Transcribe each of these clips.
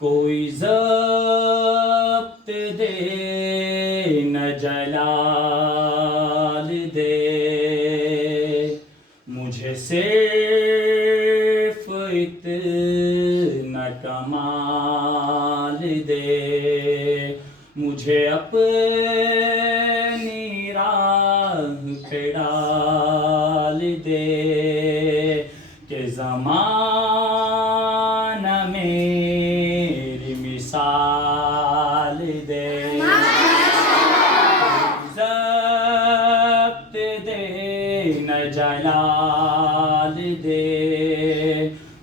کوئی ضبط دے نہ جلال دے، مجھے صرف اتنا کمال دے، مجھے اپنی راہ پہ ڈال دے کہ زمانہ میری مثال دے، ضبط دے نہ جلال دے،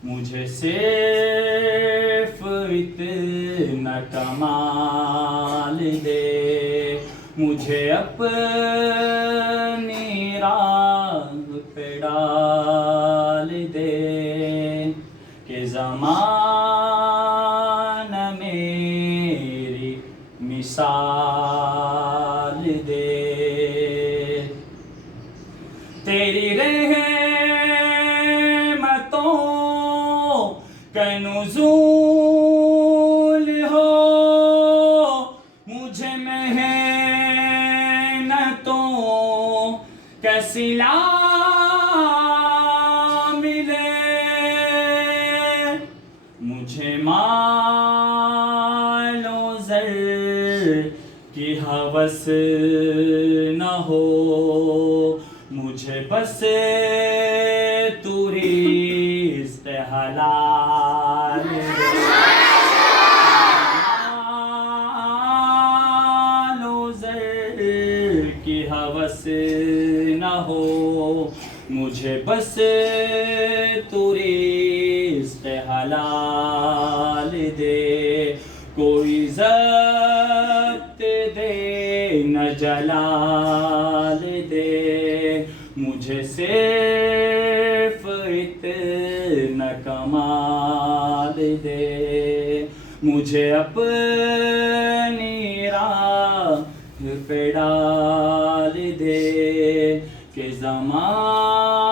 مجھے صرف اتنا کمال دے، مجھے اپنی راہ پہ ڈال دے کہ زمانہ میری مثال دے۔ تیری رحمتوں کا نزول ہو، مجھے محنتوں کا صلہ ملے، مجھے مال و زر کی ہوس نہ ہو، مجھے بس تو رزق حلال دے، مال و زر کی ہوس نہ ہو، مجھے بس تو رزق حلال دے، کوئی ضبط دے نہ جلال دے، مجھے صرف اتنا کمال دے، مجھے اپنی راہ پہ ڈال دے کہ زمانہ